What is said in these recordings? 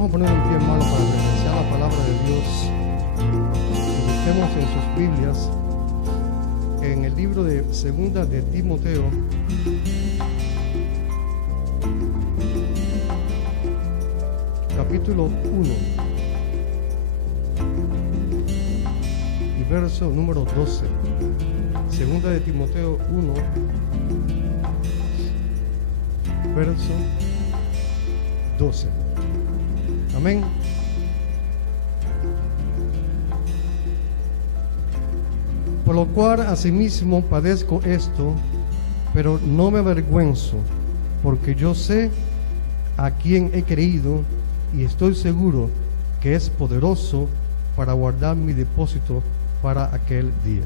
Vamos a poner un pie, hermano, para referenciar la palabra de Dios. Busquemos en sus Biblias, en el libro de Segunda de Timoteo, capítulo 1 y verso número 12. Segunda de Timoteo 1, verso 12. Amén. Por lo cual asimismo padezco esto, pero no me avergüenzo, porque yo sé a quién he creído y estoy seguro que es poderoso para guardar mi depósito para aquel día.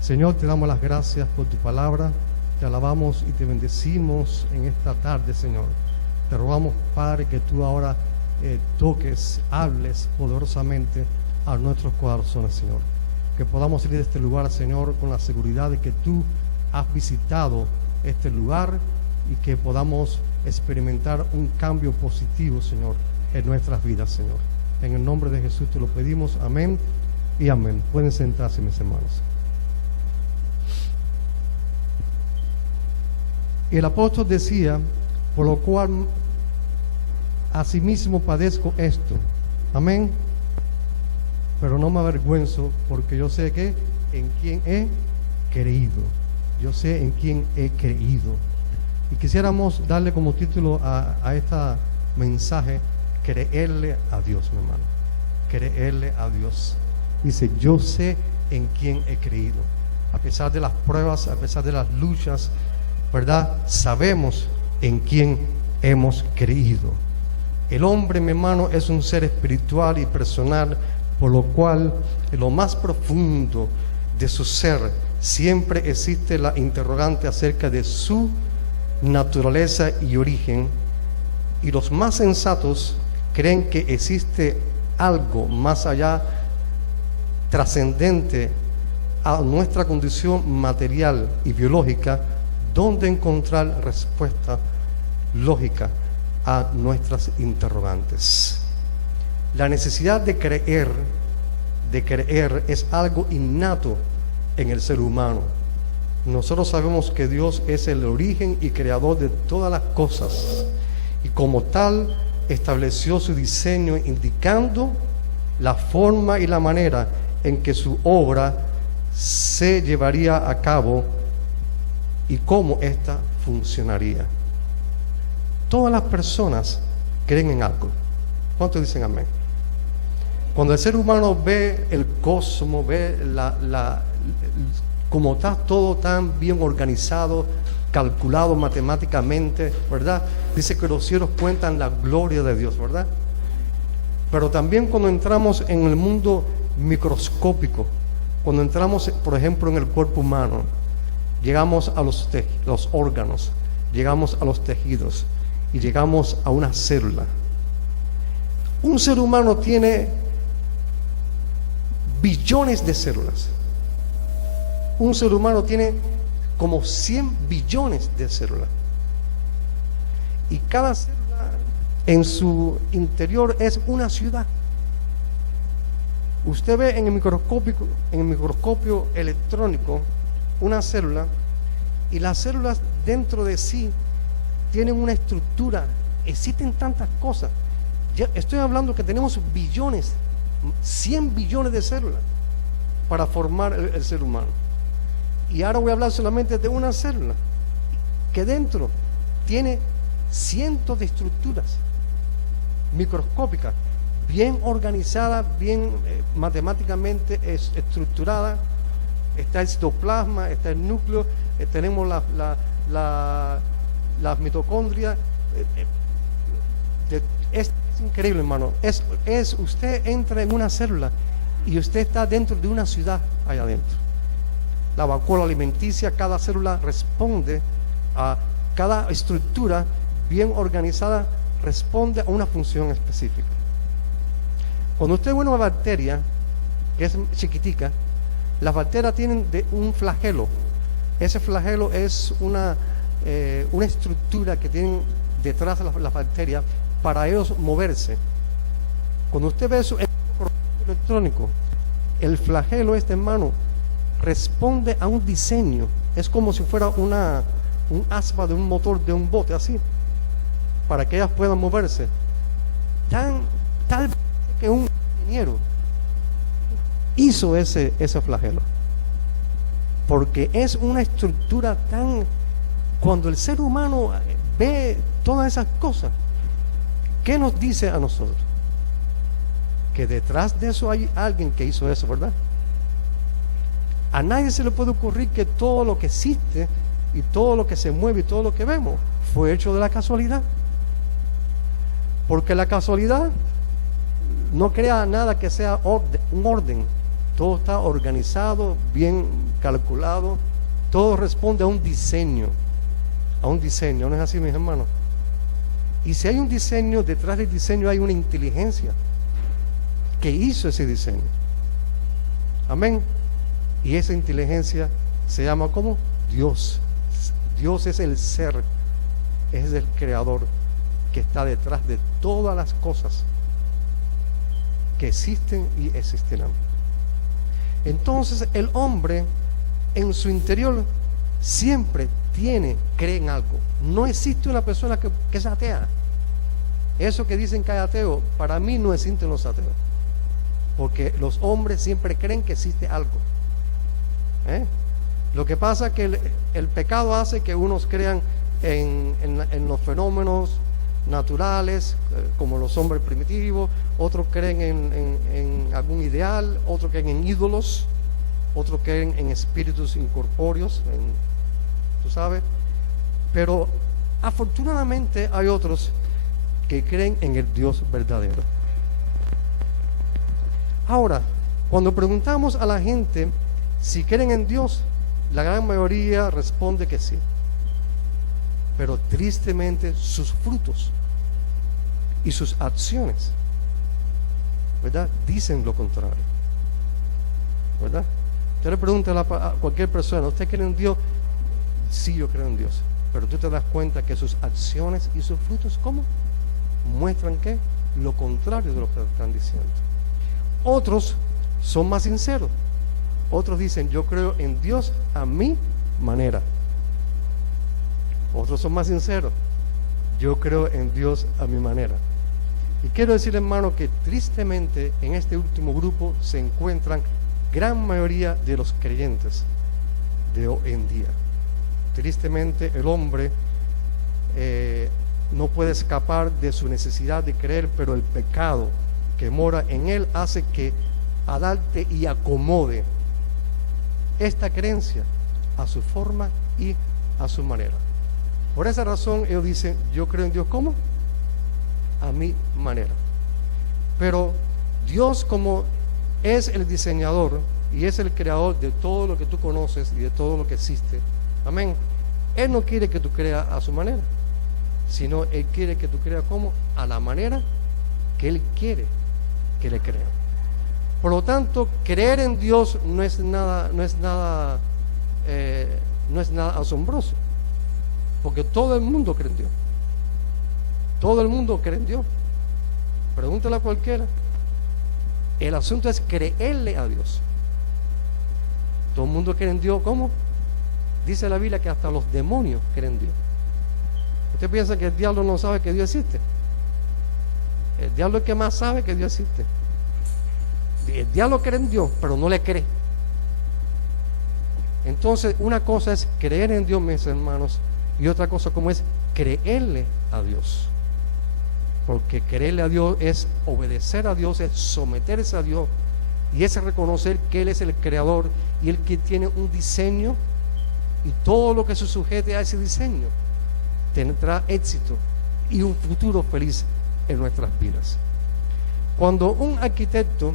Señor, te damos las gracias por tu palabra, te alabamos y te bendecimos en esta tarde, Señor. Te rogamos, Padre, que tú ahora toques, hables poderosamente a nuestros corazones, Señor. Que podamos salir de este lugar, Señor, con la seguridad de que tú has visitado este lugar y que podamos experimentar un cambio positivo, Señor, en nuestras vidas, Señor. En el nombre de Jesús te lo pedimos, amén y amén. Pueden sentarse, mis hermanos. Y el apóstol decía, por lo cual asimismo padezco esto, amén, pero no me avergüenzo, porque yo sé que en quién he creído. Yo sé en quién he creído. Y quisiéramos darle como título a este mensaje, creerle a Dios, mi hermano. Creerle a Dios. Dice, yo sé en quién he creído. A pesar de las pruebas, a pesar de las luchas, ¿verdad? Sabemos en quién hemos creído. El hombre, mi hermano, es un ser espiritual y personal, por lo cual en lo más profundo de su ser siempre existe la interrogante acerca de su naturaleza y origen, y los más sensatos creen que existe algo más allá, trascendente a nuestra condición material y biológica, donde encontrar respuesta lógica a nuestras interrogantes. La necesidad de creer es algo innato en el ser humano. Nosotros sabemos que Dios es el origen y creador de todas las cosas, y como tal estableció su diseño indicando la forma y la manera en que su obra se llevaría a cabo y cómo ésta funcionaría. Todas las personas creen en algo. ¿Cuántos dicen amén? Cuando el ser humano ve el cosmos, ve como está todo tan bien organizado, calculado matemáticamente, ¿verdad? Dice que los cielos cuentan la gloria de Dios, ¿verdad? Pero también cuando entramos en el mundo microscópico, cuando entramos, por ejemplo, en el cuerpo humano, llegamos a los órganos, llegamos a los tejidos y llegamos a una célula. Un ser humano tiene billones de células. Un ser humano tiene como 100 billones de células. Y cada célula en su interior es una ciudad. Usted ve en el microscopio electrónico una célula, y las células dentro de sí tienen una estructura. Existen tantas cosas. Ya estoy hablando que tenemos billones, 100 billones de células para formar el ser humano. Y ahora voy a hablar solamente de una célula que dentro tiene cientos de estructuras microscópicas, bien organizadas, bien matemáticamente estructuradas. Está el citoplasma, está el núcleo, tenemos las mitocondrias. Es increíble, hermano. Usted entra en una célula y usted está dentro de una ciudad allá adentro. La vacuola alimenticia, cada célula responde a cada estructura bien organizada, responde a una función específica. Cuando usted ve una bacteria que es chiquitica, las bacterias tienen un flagelo. Ese flagelo es una estructura que tienen detrás de las bacterias para ellos moverse. Cuando usted ve su electrónico, el flagelo hermano, responde a un diseño. Es como si fuera un aspa de un motor de un bote, así, para que ellas puedan moverse. Tal vez que un ingeniero hizo ese flagelo, porque es una estructura tan... Cuando el ser humano ve todas esas cosas, ¿qué nos dice a nosotros? Que detrás de eso hay alguien que hizo eso, ¿verdad? A nadie se le puede ocurrir que todo lo que existe y todo lo que se mueve y todo lo que vemos fue hecho de la casualidad, porque la casualidad no crea nada que sea un orden. Todo está organizado, bien calculado, todo responde a un diseño, ¿no es así, mis hermanos? Y si hay un diseño, detrás del diseño hay una inteligencia que hizo ese diseño. Amén. Y esa inteligencia se llama ¿cómo? Dios. Dios es el ser, es el creador que está detrás de todas las cosas que existen y existirán. Entonces el hombre en su interior siempre cree en algo. No existe una persona que es atea. Eso que dicen que hay ateo, para mí no existen los ateos, porque los hombres siempre creen que existe algo. Lo que pasa es que el pecado hace que unos crean en los fenómenos naturales, como los hombres primitivos, otros creen en algún ideal, otros creen en ídolos, otros creen en espíritus incorpóreos, tú sabes. Pero afortunadamente hay otros que creen en el Dios verdadero. Ahora, cuando preguntamos a la gente si creen en Dios, la gran mayoría responde que sí. Pero tristemente sus frutos y sus acciones, ¿verdad?, dicen lo contrario, ¿verdad? Usted le pregunta a cualquier persona, ¿usted cree en Dios? Sí, yo creo en Dios. Pero tú te das cuenta que sus acciones y sus frutos, ¿cómo? Muestran que lo contrario de lo que están diciendo. Otros son más sinceros. Otros dicen, yo creo en Dios a mi manera. Otros son más sinceros, yo creo en Dios a mi manera. Y quiero decir, hermano, que tristemente en este último grupo se encuentran gran mayoría de los creyentes de hoy en día. Tristemente el hombre no puede escapar de su necesidad de creer, pero el pecado que mora en él hace que adapte y acomode esta creencia a su forma y a su manera. Por esa razón ellos dicen, yo creo en Dios, ¿cómo? A mi manera. Pero Dios, como es el diseñador y es el creador de todo lo que tú conoces y de todo lo que existe, amén, Él no quiere que tú creas a su manera, sino Él quiere que tú creas ¿cómo? A la manera que Él quiere que le crea. Por lo tanto, creer en Dios no es nada asombroso, porque todo el mundo cree en Dios. Todo el mundo cree en Dios. Pregúntale a cualquiera. El asunto es creerle a Dios. Todo el mundo cree en Dios. ¿Cómo? Dice la Biblia que hasta los demonios creen en Dios. ¿Usted piensa que el diablo no sabe que Dios existe? El diablo es el que más sabe que Dios existe. El diablo cree en Dios, pero no le cree. Entonces, una cosa es creer en Dios, mis hermanos, y otra cosa como es creerle a Dios. Porque creerle a Dios es obedecer a Dios, es someterse a Dios, y es reconocer que Él es el creador y el que tiene un diseño, y todo lo que se sujete a ese diseño tendrá éxito y un futuro feliz en nuestras vidas. Cuando un arquitecto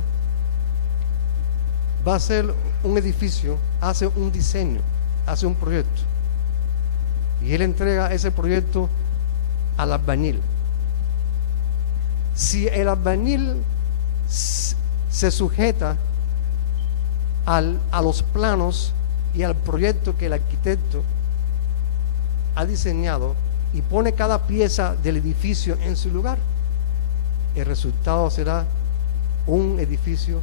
va a hacer un edificio, hace un diseño, hace un proyecto, y él entrega ese proyecto al albañil. Si el albañil se sujeta a los planos y al proyecto que el arquitecto ha diseñado y pone cada pieza del edificio en su lugar, el resultado será un edificio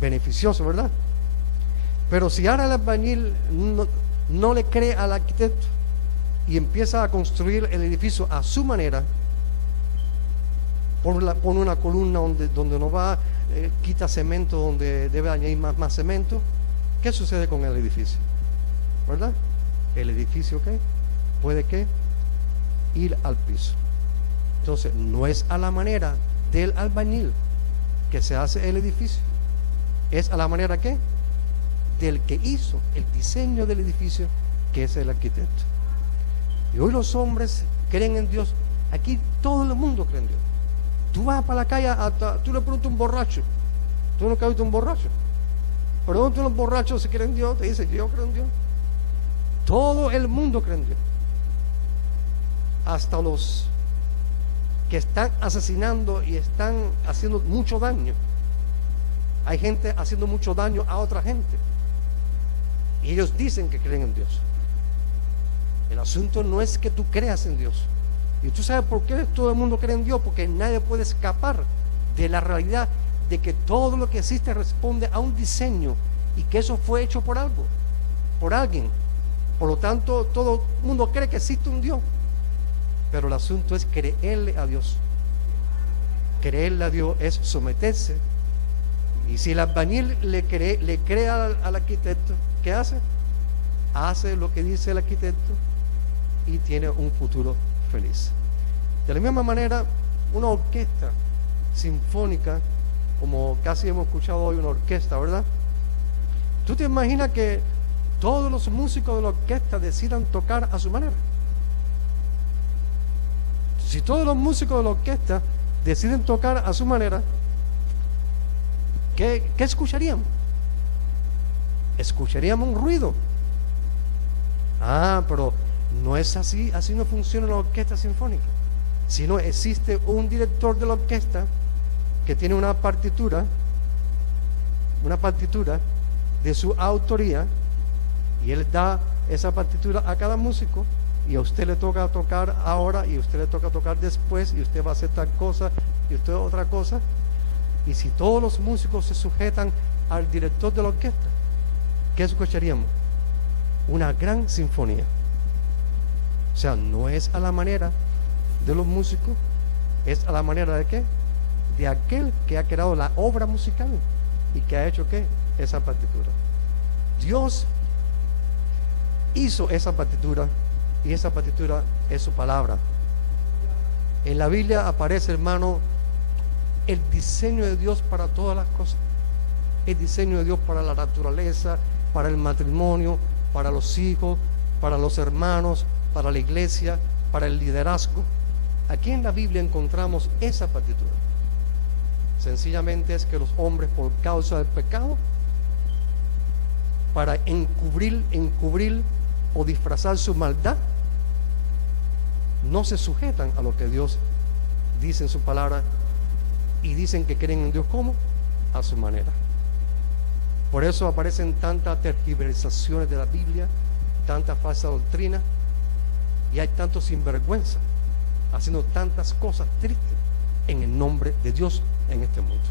beneficioso, ¿verdad? Pero si ahora el albañil no le cree al arquitecto y empieza a construir el edificio a su manera, pone una columna donde no va, quita cemento donde debe añadir más cemento, ¿qué sucede con el edificio? ¿Verdad? El edificio, ¿qué? Puede que ir al piso. Entonces, no es a la manera del albañil que se hace el edificio, es a la manera ¿qué? Del que hizo el diseño del edificio, que es el arquitecto. Y hoy los hombres creen en Dios. Aquí todo el mundo cree en Dios. Tú vas para la calle, tú le preguntas a un borracho, tú no has visto un borracho, pero ¿dónde los borrachos se creen en Dios? Te dice, yo creo en Dios. Todo el mundo cree en Dios, hasta los que están asesinando y están haciendo mucho daño. Hay gente haciendo mucho daño a otra gente y ellos dicen que creen en Dios. El asunto no es que tú creas en Dios. Y tú sabes por qué todo el mundo cree en Dios, porque nadie puede escapar de la realidad de que todo lo que existe responde a un diseño y que eso fue hecho por algo, por alguien. Por lo tanto, todo el mundo cree que existe un Dios, pero el asunto es creerle a Dios. Creerle a Dios es someterse. Y si el albañil le cree al arquitecto, ¿qué hace? Hace lo que dice el arquitecto y tiene un futuro feliz. De la misma manera, una orquesta sinfónica, como casi hemos escuchado hoy, una orquesta, ¿verdad? ¿Tú te imaginas que todos los músicos de la orquesta decidan tocar a su manera? Si todos los músicos de la orquesta deciden tocar a su manera, ¿qué escucharíamos? Escucharíamos un ruido. Pero no es así, así no funciona la orquesta sinfónica. Sino existe un director de la orquesta que tiene una partitura de su autoría, y él da esa partitura a cada músico, y a usted le toca tocar ahora, y a usted le toca tocar después, y usted va a hacer tal cosa, y usted otra cosa. Y si todos los músicos se sujetan al director de la orquesta, ¿qué escucharíamos? Una gran sinfonía. O sea, no es a la manera de los músicos, es a la manera de ¿qué? De aquel que ha creado la obra musical y que ha hecho ¿qué? Esa partitura. Dios hizo esa partitura, y esa partitura es su palabra. En la Biblia aparece, hermano, el diseño de Dios para todas las cosas. El diseño de Dios para la naturaleza, para el matrimonio, para los hijos, para los hermanos, para la iglesia, para el liderazgo. Aquí en la Biblia encontramos esa partitura. Sencillamente es que los hombres, por causa del pecado, para encubrir o disfrazar su maldad, no se sujetan a lo que Dios dice en su palabra, y dicen que creen en Dios como a su manera. Por eso aparecen tantas tergiversaciones de la Biblia, tanta falsa doctrina, y hay tantos sinvergüenza haciendo tantas cosas tristes en el nombre de Dios en este mundo.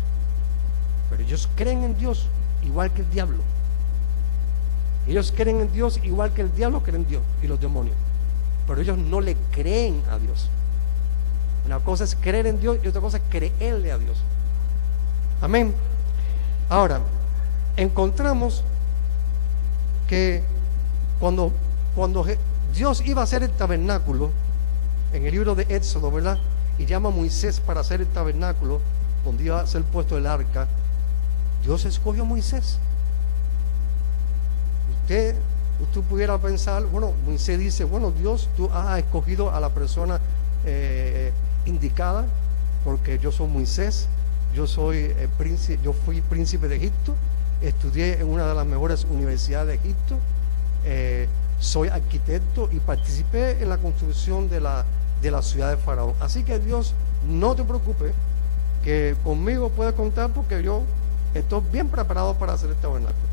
Pero ellos creen en Dios igual que el diablo. Ellos creen en Dios igual que el diablo cree en Dios y los demonios, pero ellos no le creen a Dios. Una cosa es creer en Dios y otra cosa es creerle a Dios. Amén. Ahora, encontramos que cuando Dios iba a hacer el tabernáculo, en el libro de Éxodo, ¿verdad? Y llama a Moisés para hacer el tabernáculo, donde iba a ser puesto el arca, Dios escogió a Moisés. Usted pudiera pensar, bueno, Moisés dice, bueno, Dios, tú has escogido a la persona indicada, porque yo soy Moisés, yo fui príncipe de Egipto, estudié en una de las mejores universidades de Egipto, soy arquitecto y participé en la construcción de la ciudad de Faraón. Así que Dios, no te preocupes, que conmigo puedes contar, porque yo estoy bien preparado para hacer el tabernáculo.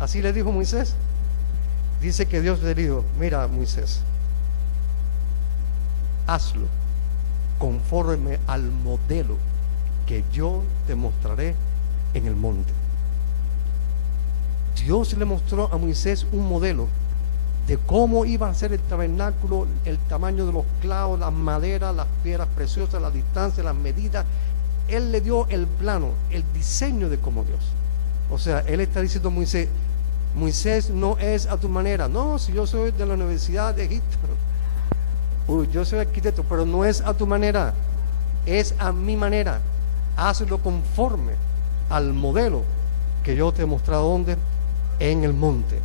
Así le dijo Moisés. Dice que Dios le dijo, mira Moisés, hazlo, conforme al modelo que yo te mostraré en el monte. Dios le mostró a Moisés un modelo de cómo iba a ser el tabernáculo, el tamaño de los clavos, las maderas, las piedras preciosas, la distancia, las medidas. Él le dio el plano, el diseño de cómo Dios. O sea, él está diciendo a Moisés, Moisés, no es a tu manera. No, si yo soy de la Universidad de Egipto, yo soy arquitecto, pero no es a tu manera, es a mi manera. Hazlo conforme al modelo que yo te he mostrado donde, en el monte.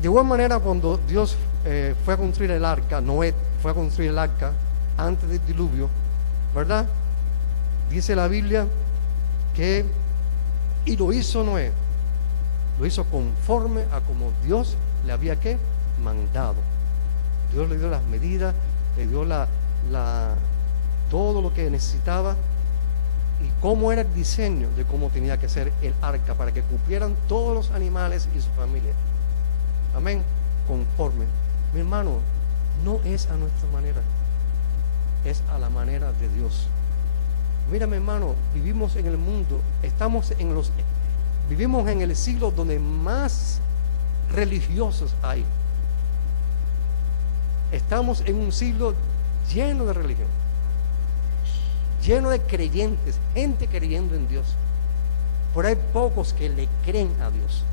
De igual manera, cuando Dios fue a construir el arca, Noé fue a construir el arca antes del diluvio, ¿verdad? Dice la Biblia que, y lo hizo Noé, lo hizo conforme a como Dios le había ¿qué? Mandado. Dios le dio las medidas, le dio todo lo que necesitaba y cómo era el diseño de cómo tenía que ser el arca para que cupieran todos los animales y su familia. Amén. Conforme. Mi hermano, no es a nuestra manera, es a la manera de Dios. Mira, mi hermano, vivimos en el mundo, vivimos en el siglo donde más religiosos hay. Estamos en un siglo lleno de religión, lleno de creyentes, gente creyendo en Dios, pero hay pocos que le creen a Dios.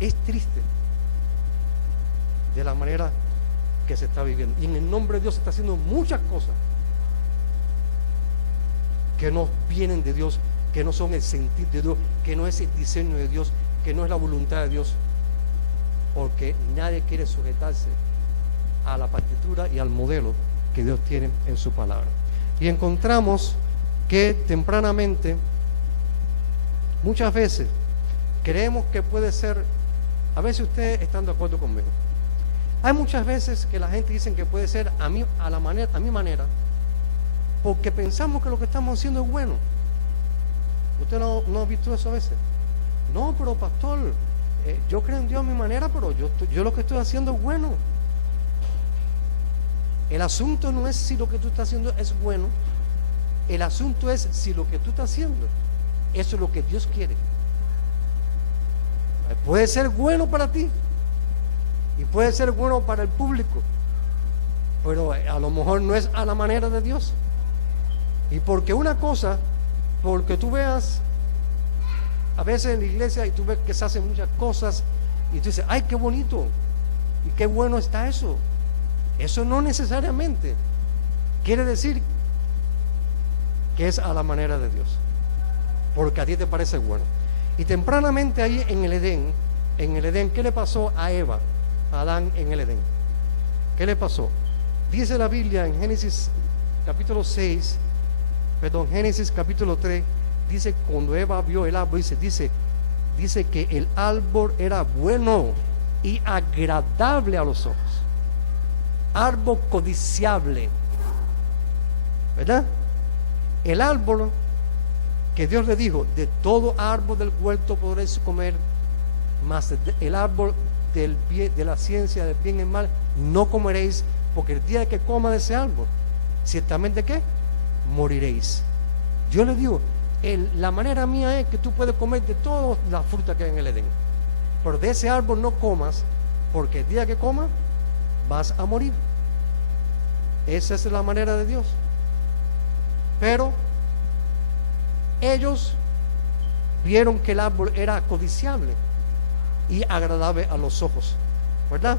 Es triste de la manera que se está viviendo, y en el nombre de Dios se está haciendo muchas cosas que no vienen de Dios, que no son el sentir de Dios, que no es el diseño de Dios, que no es la voluntad de Dios, porque nadie quiere sujetarse a la partitura y al modelo que Dios tiene en su palabra. Y encontramos que tempranamente, muchas veces creemos que puede ser, a veces ustedes están de acuerdo conmigo, hay muchas veces que la gente dice que puede ser a mi manera, porque pensamos que lo que estamos haciendo es bueno. ¿Usted no ha visto eso a veces? No, pero pastor, yo creo en Dios a mi manera, pero yo lo que estoy haciendo es bueno. El asunto no es si lo que tú estás haciendo es bueno, el asunto es si lo que tú estás haciendo, eso es lo que Dios quiere. Puede ser bueno para ti y puede ser bueno para el público, pero a lo mejor no es a la manera de Dios. Y porque tú veas a veces en la iglesia y tú ves que se hacen muchas cosas y tú dices, ay, qué bonito y qué bueno está eso. Eso no necesariamente quiere decir que es a la manera de Dios, porque a ti te parece bueno. Y tempranamente ahí en el Edén, ¿qué le pasó a Eva, a Adán en el Edén? ¿Qué le pasó? Dice la Biblia en Génesis capítulo 3, dice cuando Eva vio el árbol, dice que el árbol era bueno y agradable a los ojos, árbol codiciable, ¿verdad? El árbol que Dios le dijo, de todo árbol del huerto podréis comer, mas el árbol de la ciencia del bien y el mal no comeréis, porque el día que coma de ese árbol, ciertamente ¿qué? Moriréis. Yo le digo, la manera mía es que tú puedes comer de toda la fruta que hay en el Edén, pero de ese árbol no comas, porque el día que comas vas a morir. Esa es la manera de Dios. Pero ellos vieron que el árbol era codiciable y agradable a los ojos, ¿verdad?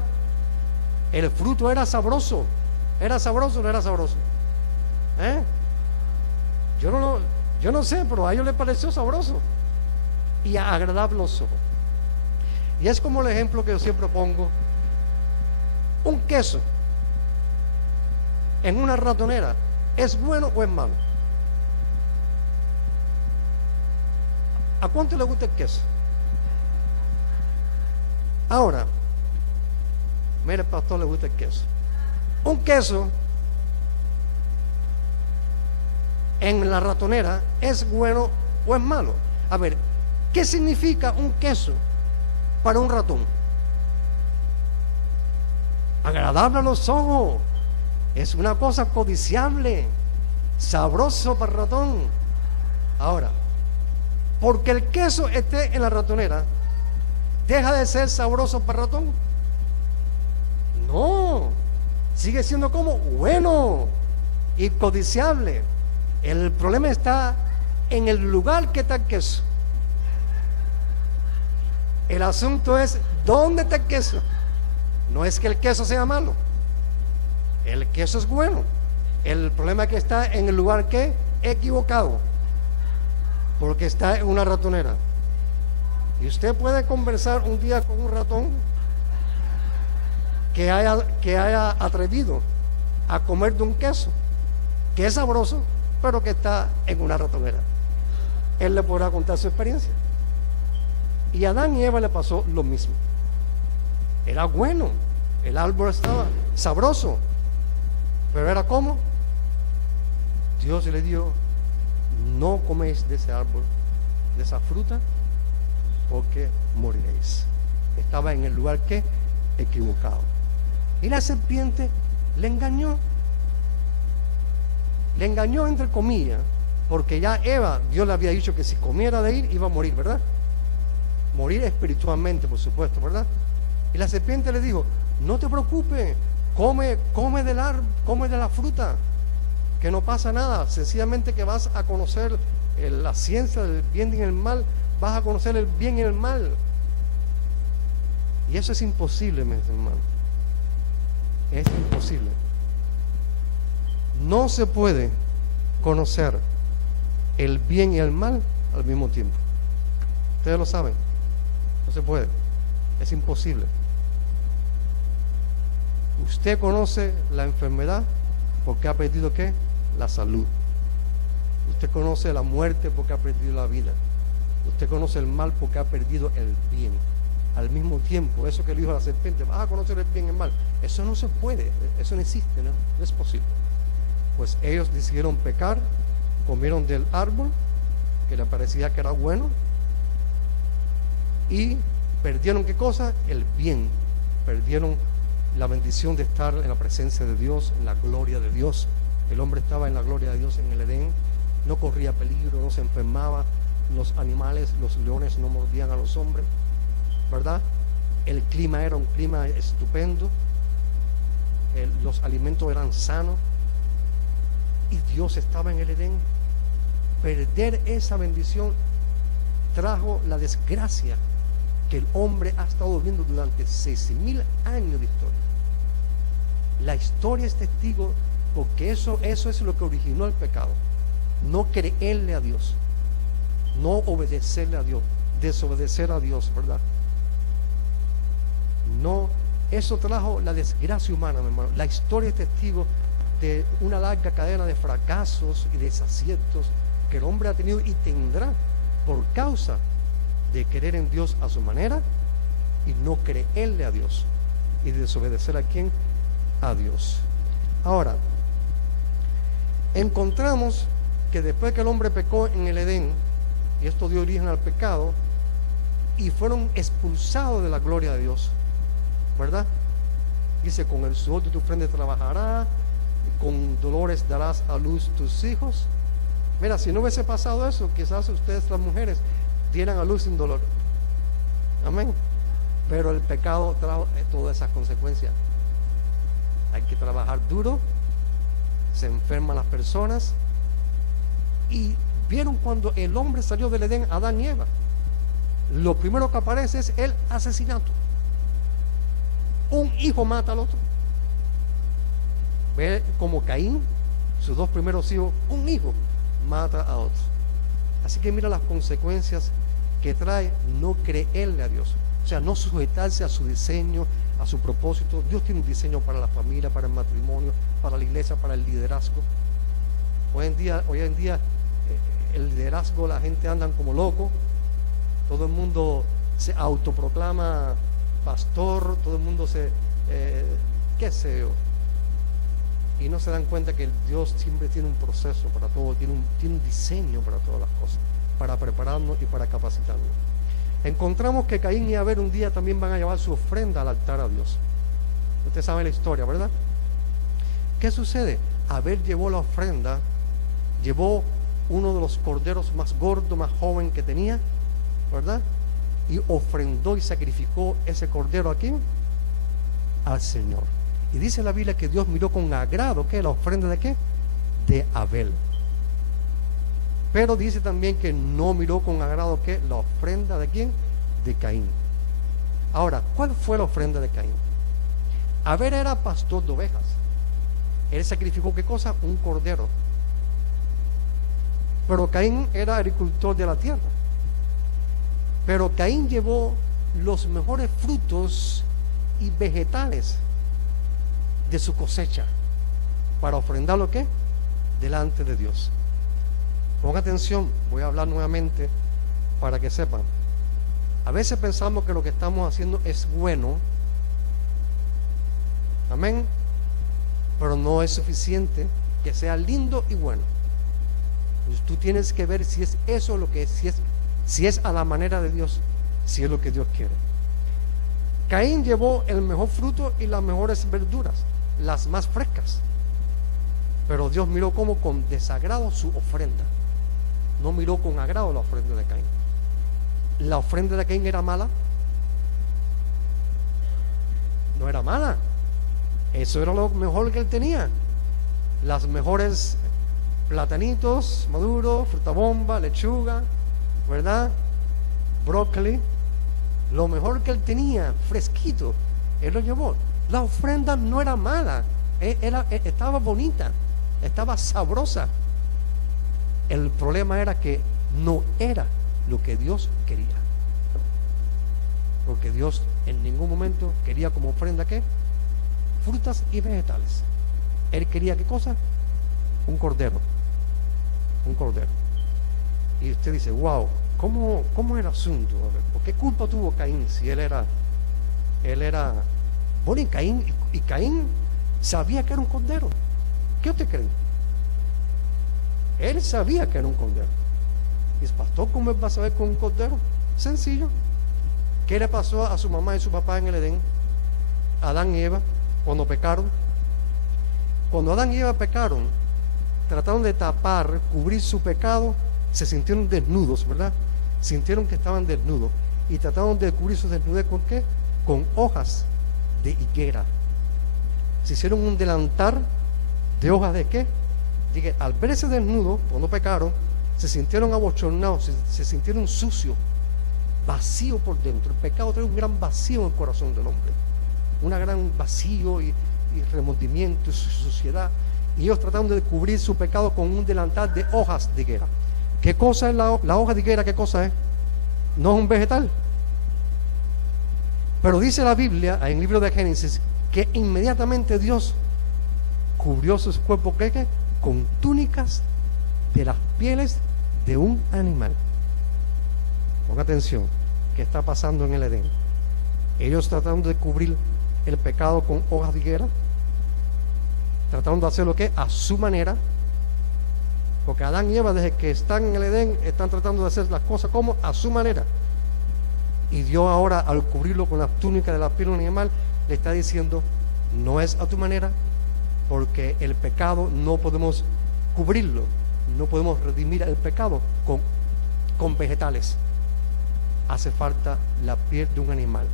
El fruto era sabroso. ¿Era sabroso o no era sabroso? Yo no sé, pero a ellos les pareció sabroso y agradable a los ojos. Y es como el ejemplo que yo siempre pongo: un queso en una ratonera, ¿es bueno o es malo? ¿A cuánto le gusta el queso? Ahora, mire, al pastor le gusta el queso. Un queso en la ratonera, ¿es bueno o es malo? A ver, ¿qué significa un queso para un ratón? Agradable a los ojos, Es una cosa codiciable, sabroso para el ratón. Ahora, porque el queso esté en la ratonera, ¿deja de ser sabroso para el ratón? No, sigue siendo como bueno y codiciable. El problema está en el lugar que está el queso. El asunto es ¿dónde está el queso? No es que el queso sea malo, el queso es bueno. El problema es que está en el lugar que equivocado, porque está en una ratonera. Y usted puede conversar un día con un ratón que haya atrevido a comer de un queso que es sabroso, pero que está en una ratonera. Él le podrá contar su experiencia. Y a Adán y Eva le pasó lo mismo. Era bueno, el árbol estaba sabroso, pero era como Dios le dijo: no coméis de ese árbol, de esa fruta, porque moriréis. Estaba en el lugar que equivocado. Y la serpiente le engañó entre comillas, porque ya Eva, Dios le había dicho que si comiera de él iba a morir, ¿verdad? Morir espiritualmente, por supuesto, ¿verdad? Y la serpiente le dijo: no te preocupes, come de la fruta, que no pasa nada, sencillamente que vas a conocer la ciencia del bien y el mal, vas a conocer el bien y el mal. Y eso es imposible, mis hermanos. Es imposible. No se puede conocer el bien y el mal al mismo tiempo. Ustedes lo saben. No se puede. Es imposible. Usted conoce la enfermedad porque ha perdido ¿qué? La salud. Usted conoce la muerte porque ha perdido la vida. Usted conoce el mal porque ha perdido el bien. Al mismo tiempo, eso que le dijo a la serpiente: vas a conocer el bien y el mal. Eso no se puede, eso no existe, no es posible. Pues ellos decidieron pecar, comieron del árbol que le parecía que era bueno y perdieron ¿qué cosa? El bien. Perdieron la bendición de estar en la presencia de Dios, en la gloria de Dios. El hombre estaba en la gloria de Dios en el Edén, no corría peligro, no se enfermaba, los animales, los leones no mordían a los hombres, ¿verdad? El clima era un clima estupendo, los alimentos eran sanos y Dios estaba en el Edén. Perder esa bendición trajo la desgracia que el hombre ha estado viendo durante 6.000 años de historia. La historia es testigo, porque eso es lo que originó el pecado. No creerle a Dios, no obedecerle a Dios, desobedecer a Dios, ¿verdad? No, eso trajo la desgracia humana, mi hermano. La historia es testigo de una larga cadena de fracasos y desaciertos que el hombre ha tenido y tendrá por causa de querer en Dios a su manera y no creerle a Dios y desobedecer a quién, a Dios. Ahora, encontramos que después que el hombre pecó en el Edén, y esto dio origen al pecado, y fueron expulsados de la gloria de Dios, ¿verdad? Dice: con el sudor de tu frente trabajarás, con dolores darás a luz tus hijos. Mira, si no hubiese pasado eso, quizás ustedes, las mujeres, dieran a luz sin dolor. Amén. Pero el pecado trajo todas esas consecuencias. Hay que trabajar duro, se enferman las personas. Y vieron cuando el hombre salió del Edén, Adán y Eva, lo primero que aparece es el asesinato. Un hijo mata al otro. Ve como Caín, sus dos primeros hijos, un hijo mata a otro. Así que mira las consecuencias que trae no creerle a Dios, o sea, no sujetarse a su diseño, a su propósito. Dios tiene un diseño para la familia, para el matrimonio, para la iglesia, para el liderazgo. Hoy en día el liderazgo, la gente andan como loco, todo el mundo se autoproclama pastor, todo el mundo qué sé yo, y no se dan cuenta que Dios siempre tiene un proceso para todo, tiene un diseño para todas las cosas, para prepararnos y para capacitarnos. Encontramos que Caín y Abel un día también van a llevar su ofrenda al altar a Dios. Ustedes saben la historia, ¿verdad? ¿Qué sucede? Abel llevó la ofrenda, llevó uno de los corderos más gordos, más joven que tenía, ¿verdad? Y ofrendó y sacrificó ese cordero aquí al Señor. Y dice la Biblia que Dios miró con agrado, ¿qué? La ofrenda de qué? De Abel. Pero dice también que no miró con agrado, ¿qué? La ofrenda de quién? De Caín. Ahora, ¿cuál fue la ofrenda de Caín? Abel era pastor de ovejas. Él sacrificó, ¿qué cosa? Un cordero. Pero Caín era agricultor de la tierra. Pero Caín llevó los mejores frutos y vegetales de su cosecha para ofrendar lo que delante de Dios. Ponga atención, voy a hablar nuevamente para que sepan. A veces pensamos que lo que estamos haciendo es bueno, amén, pero no es suficiente que sea lindo y bueno. Pues tú tienes que ver si es eso lo que es, si es a la manera de Dios, si es lo que Dios quiere. Caín llevó el mejor fruto y las mejores verduras, las más frescas. Pero Dios miró como con desagrado su ofrenda. No miró con agrado la ofrenda de Caín. ¿La ofrenda de Caín era mala? No era mala. Eso era lo mejor que él tenía. Las mejores platanitos maduros, fruta bomba, lechuga, ¿verdad? Brócoli. Lo mejor que él tenía, fresquito, él lo llevó. La ofrenda no era mala, estaba bonita, estaba sabrosa. El problema era que no era lo que Dios quería. Porque Dios en ningún momento quería como ofrenda ¿qué? Frutas y vegetales. Él quería ¿qué cosa? Un cordero. Un cordero. Y usted dice, wow, ¿cómo es el asunto? A ver, ¿por qué culpa tuvo Caín si él era bueno, y Caín sabía que era un cordero? ¿Qué usted cree? Él sabía que era un cordero. Y dice, pastor, ¿cómo él va a saber con un cordero? Sencillo. ¿Qué le pasó a su mamá y su papá en el Edén? Adán y Eva, cuando pecaron. Cuando Adán y Eva pecaron, trataron de tapar, cubrir su pecado, se sintieron desnudos, ¿verdad? Sintieron que estaban desnudos y trataron de cubrir su desnudez ¿con qué? Con hojas de higuera. Se hicieron un delantal de hojas de qué? Dije, al verse desnudos, cuando pecaron, se sintieron abochornados, se sintieron sucios, vacío por dentro. El pecado trae un gran vacío en el corazón del hombre, un gran vacío y remordimiento y suciedad. Y ellos trataron de cubrir su pecado con un delantal de hojas de higuera. ¿Qué cosa es la hoja de higuera? ¿Qué cosa es? No es un vegetal. Pero dice la Biblia, en el libro de Génesis, que inmediatamente Dios cubrió sus cuerpos ¿qué? Con túnicas de las pieles de un animal. Ponga atención, ¿qué está pasando en el Edén? Ellos tratando de cubrir el pecado con hojas de higuera, tratando de hacerlo ¿qué? A su manera. Porque Adán y Eva, desde que están en el Edén, están tratando de hacer las cosas como a su manera. Y Dios ahora, al cubrirlo con la túnica de la piel de un animal, le está diciendo, no es a tu manera, porque el pecado no podemos cubrirlo, no podemos redimir el pecado con vegetales. Hace falta la piel de un animal.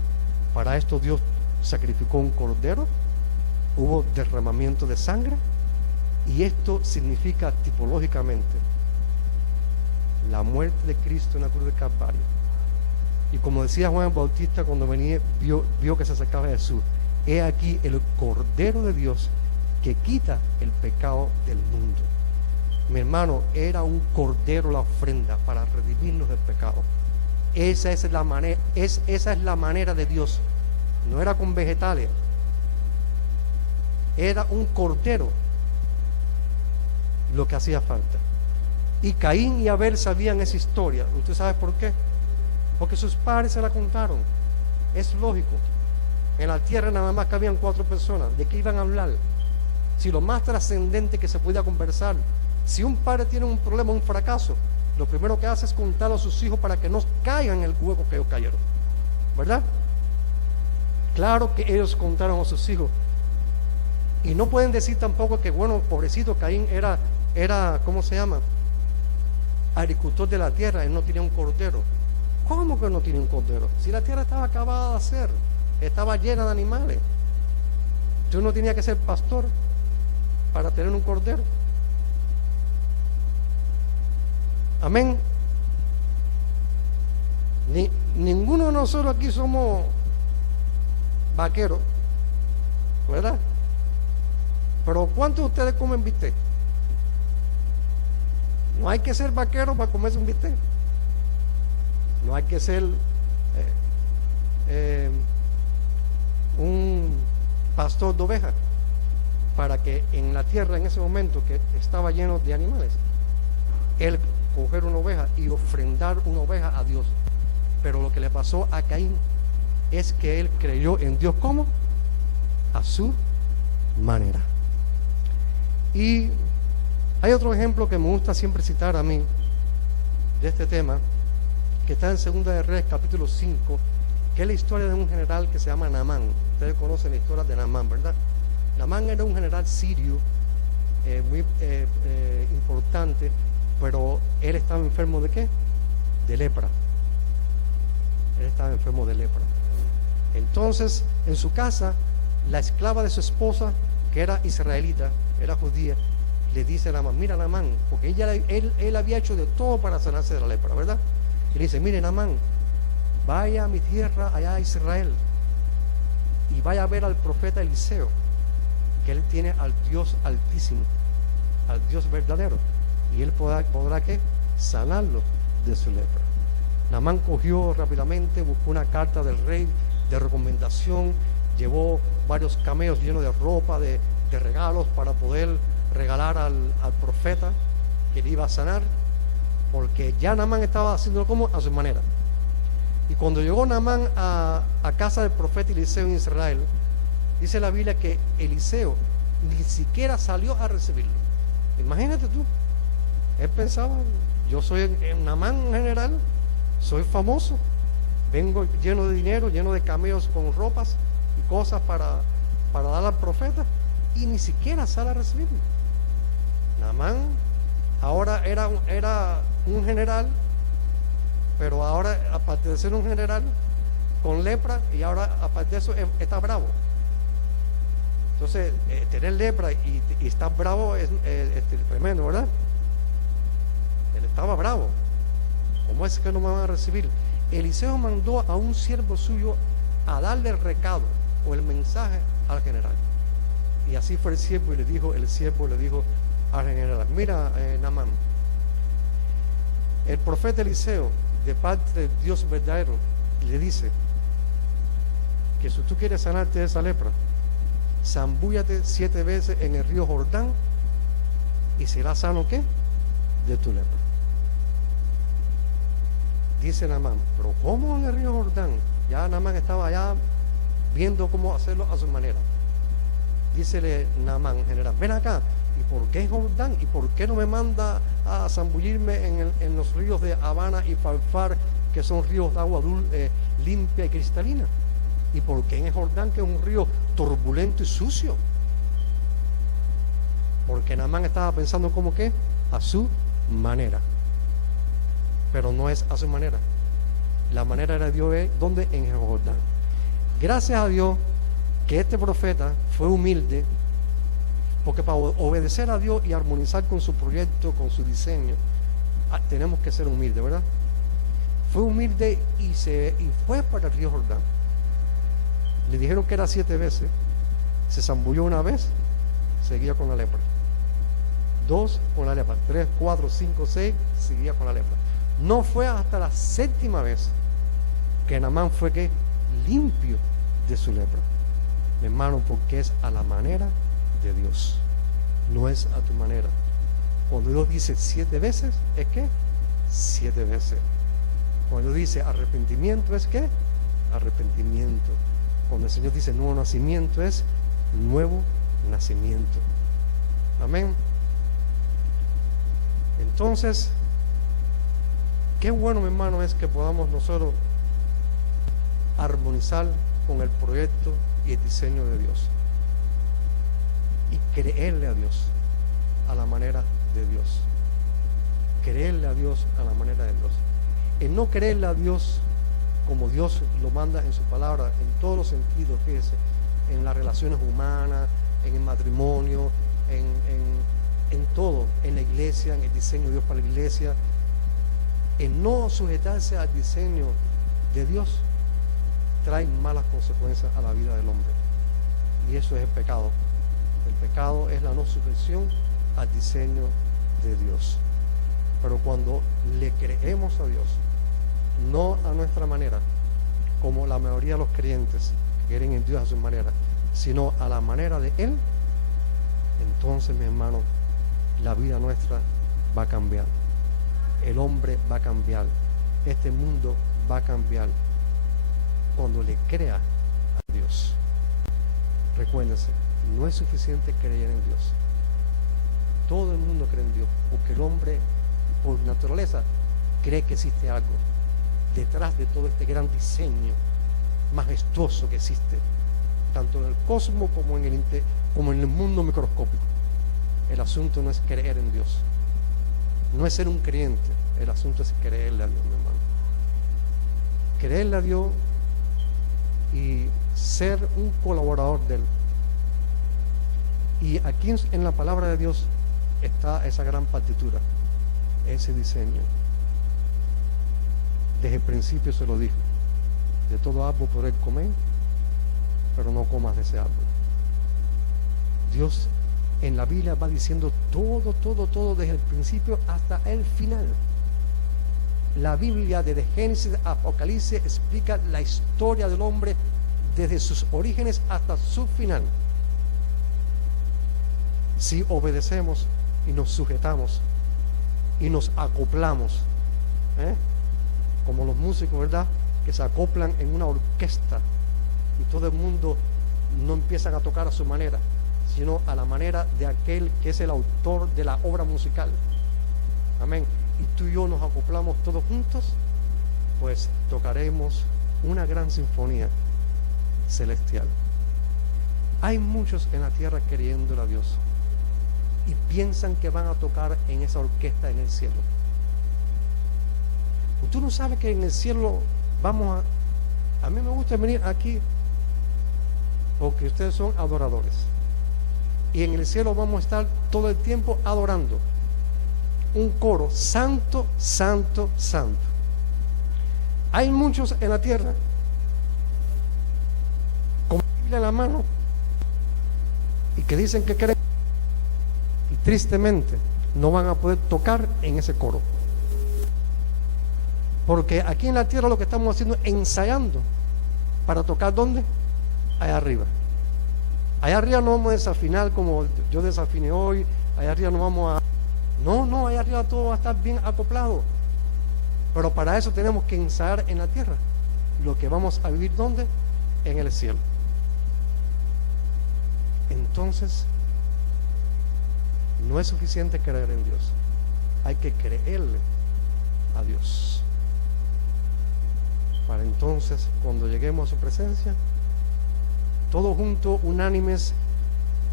Para esto Dios sacrificó un cordero, hubo derramamiento de sangre, y esto significa tipológicamente la muerte de Cristo en la cruz de Calvario. Y como decía Juan Bautista cuando venía, vio que se acercaba a Jesús, he aquí el Cordero de Dios que quita el pecado del mundo. Mi hermano, era un cordero la ofrenda para redimirnos del pecado. Esa es la manera de Dios. No era con vegetales, era un cordero lo que hacía falta. Y Caín y Abel sabían esa historia. ¿Usted sabe por qué? Porque sus padres se la contaron. Es lógico. En la tierra nada más cabían 4 personas. ¿De qué iban a hablar? Si lo más trascendente que se podía conversar, si un padre tiene un problema, un fracaso, lo primero que hace es contarlo a sus hijos para que no caigan en el hueco que ellos cayeron, ¿verdad? Claro que ellos contaron a sus hijos Y no pueden decir tampoco que, bueno, pobrecito Caín era, ¿cómo se llama? Agricultor de la tierra, él no tenía un cordero. ¿Cómo que no tiene un cordero? Si la tierra estaba acabada de hacer, estaba llena de animales. Tú no tenías que ser pastor para tener un cordero. Amén. Ninguno de nosotros aquí somos vaqueros, ¿verdad? Pero ¿cuántos de ustedes comen bistec? No hay que ser vaquero para comerse un bistec. No hay que ser un pastor de ovejas para que en la tierra en ese momento que estaba lleno de animales, él coger una oveja y ofrendar una oveja a Dios. Pero lo que le pasó a Caín es que él creyó en Dios como a su manera. Y hay otro ejemplo que me gusta siempre citar a mí de este tema, que está en Segunda de Reyes capítulo 5, que es la historia de un general que se llama Naamán. Ustedes conocen la historia de Naamán, ¿verdad? Naamán era un general sirio muy importante, pero él estaba enfermo ¿de qué? De lepra. Él estaba enfermo de lepra. Entonces, en su casa, la esclava de su esposa, que era israelita, era judía, le dice a Naamán, mira Naamán, porque él había hecho de todo para sanarse de la lepra, ¿verdad? Y le dice, mire Naamán, vaya a mi tierra, allá a Israel, y vaya a ver al profeta Eliseo, que él tiene al Dios altísimo, al Dios verdadero, y él podrá ¿qué? Sanarlo de su lepra. Naamán cogió rápidamente, buscó una carta del rey de recomendación, llevó varios camellos llenos de ropa, de regalos para poder regalar al profeta que le iba a sanar, porque ya Naamán estaba haciendo como a su manera. Y cuando llegó Naamán a casa del profeta Eliseo en Israel, dice la Biblia que Eliseo ni siquiera salió a recibirlo. Imagínate tú, él pensaba, yo soy Naamán general, soy famoso, vengo lleno de dinero, lleno de camellos con ropas y cosas para dar al profeta, y ni siquiera sale a recibirlo. Naamán ahora era un general, pero ahora aparte de ser un general con lepra, y ahora aparte de eso está bravo. Entonces tener lepra y estar bravo es tremendo, ¿verdad? Él estaba bravo. ¿Cómo es que no me van a recibir? Eliseo mandó a un siervo suyo a darle el recado o el mensaje al general. Y así fue el siervo le dijo al general, mira Naamán, el profeta Eliseo de parte de Dios verdadero le dice que si tú quieres sanarte de esa lepra, zambúllate 7 veces en el río Jordán y serás sano ¿qué? De tu lepra. Dice Naamán, pero ¿cómo en el río Jordán? Ya Naamán estaba allá viendo cómo hacerlo a su manera. Dícele Naamán, general, ven acá, ¿y por qué Jordán? ¿Y por qué no me manda a zambullirme en los ríos de Habana y Farfar, que son ríos de agua limpia y cristalina? ¿Y por qué en el Jordán, que es un río turbulento y sucio? Porque Naamán estaba pensando como que a su manera, pero no es a su manera. La manera de Dios es ¿dónde? En el Jordán. Gracias a Dios que este profeta fue humilde, porque para obedecer a Dios y armonizar con su proyecto, con su diseño, tenemos que ser humildes, ¿verdad? Fue humilde y fue para el río Jordán. Le dijeron que era 7 veces, se zambulló una vez, seguía con la lepra. 2 con la lepra, 3, 4, 5, 6, seguía con la lepra. No fue hasta la 7ª vez que Naamán fue que limpio de su lepra. Mi hermano, porque es a la manera de Dios, no es a tu manera. Cuando Dios dice 7 veces, ¿es qué? 7 veces. Cuando dice arrepentimiento, ¿es qué? Arrepentimiento. Cuando el Señor dice nuevo nacimiento, es nuevo nacimiento. Amén. Entonces, qué bueno, mi hermano, es que podamos nosotros armonizar con el proyecto y el diseño de Dios. creerle a Dios a la manera de Dios. Creerle a Dios a la manera de Dios. El no creerle a Dios como Dios lo manda en su palabra, en todos los sentidos, fíjese, en las relaciones humanas, en el matrimonio, en todo, en la iglesia, en el diseño de Dios para la iglesia. El no sujetarse al diseño de Dios trae malas consecuencias a la vida del hombre, y eso es el pecado. El pecado es la no sujeción al diseño de Dios. Pero cuando le creemos a Dios, no a nuestra manera, como la mayoría de los creyentes que creen en Dios a su manera, sino a la manera de Él, entonces, mi hermano, la vida nuestra va a cambiar. El hombre va a cambiar. Este mundo va a cambiar cuando le crea a Dios. Recuérdense, no es suficiente creer en Dios. Todo el mundo cree en Dios, porque el hombre, por naturaleza, cree que existe algo detrás de todo este gran diseño majestuoso que existe, tanto en el cosmos como en el mundo microscópico. El asunto no es creer en Dios, no es ser un creyente, el asunto es creerle a Dios, mi hermano. Creerle a Dios y ser un colaborador de Él. Y aquí en la palabra de Dios está esa gran partitura, ese diseño. Desde el principio se lo dijo: de todo árbol podréis comer, pero no comas de ese árbol. Dios en la Biblia va diciendo todo desde el principio hasta el final. La Biblia desde Génesis a Apocalipsis explica la historia del hombre desde sus orígenes hasta su final. Si obedecemos y nos sujetamos y nos acoplamos, como los músicos, ¿verdad?, que se acoplan en una orquesta y todo el mundo no empiezan a tocar a su manera, sino a la manera de aquel que es el autor de la obra musical. Amén. Y tú y yo nos acoplamos todos juntos, pues tocaremos una gran sinfonía celestial. Hay muchos en la tierra queriéndole a Dios y piensan que van a tocar en esa orquesta en el cielo. Tú no sabes que en el cielo vamos a mí me gusta venir aquí porque ustedes son adoradores, y en el cielo vamos a estar todo el tiempo adorando un coro: santo, santo, santo. Hay muchos en la tierra con la Biblia en la mano y que dicen que creen, y tristemente no van a poder tocar en ese coro, porque aquí en la tierra lo que estamos haciendo es ensayando para tocar. ¿Dónde? Allá arriba. Allá arriba no vamos a desafinar como yo desafiné hoy. Allá arriba no vamos a... No, allá arriba todo va a estar bien acoplado. Pero para eso tenemos que ensayar en la tierra lo que vamos a vivir. ¿Dónde? En el cielo. Entonces, no es suficiente creer en Dios, hay que creerle a Dios, para entonces, cuando lleguemos a su presencia, todos juntos, unánimes,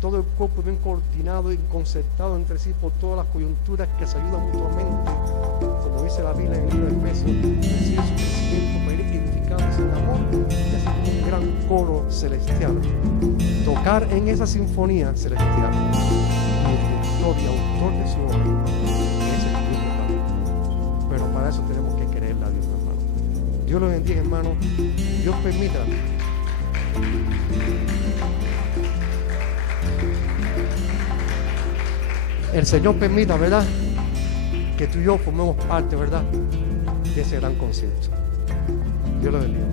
todo el cuerpo bien coordinado y concertado entre sí por todas las coyunturas que se ayudan mutuamente, como dice la Biblia en el libro de Efesios, recibe su crecimiento para ir edificándose en amor, y así como un gran coro celestial, tocar en esa sinfonía celestial, y el director y autor de su obra es el Dios verdadero. Pero para eso tenemos que creerle a Dios, hermano. Dios los bendiga, hermano. Dios permita el Señor permita, ¿verdad?, que tú y yo formemos parte, ¿verdad?, de ese gran concierto. Dios lo bendiga.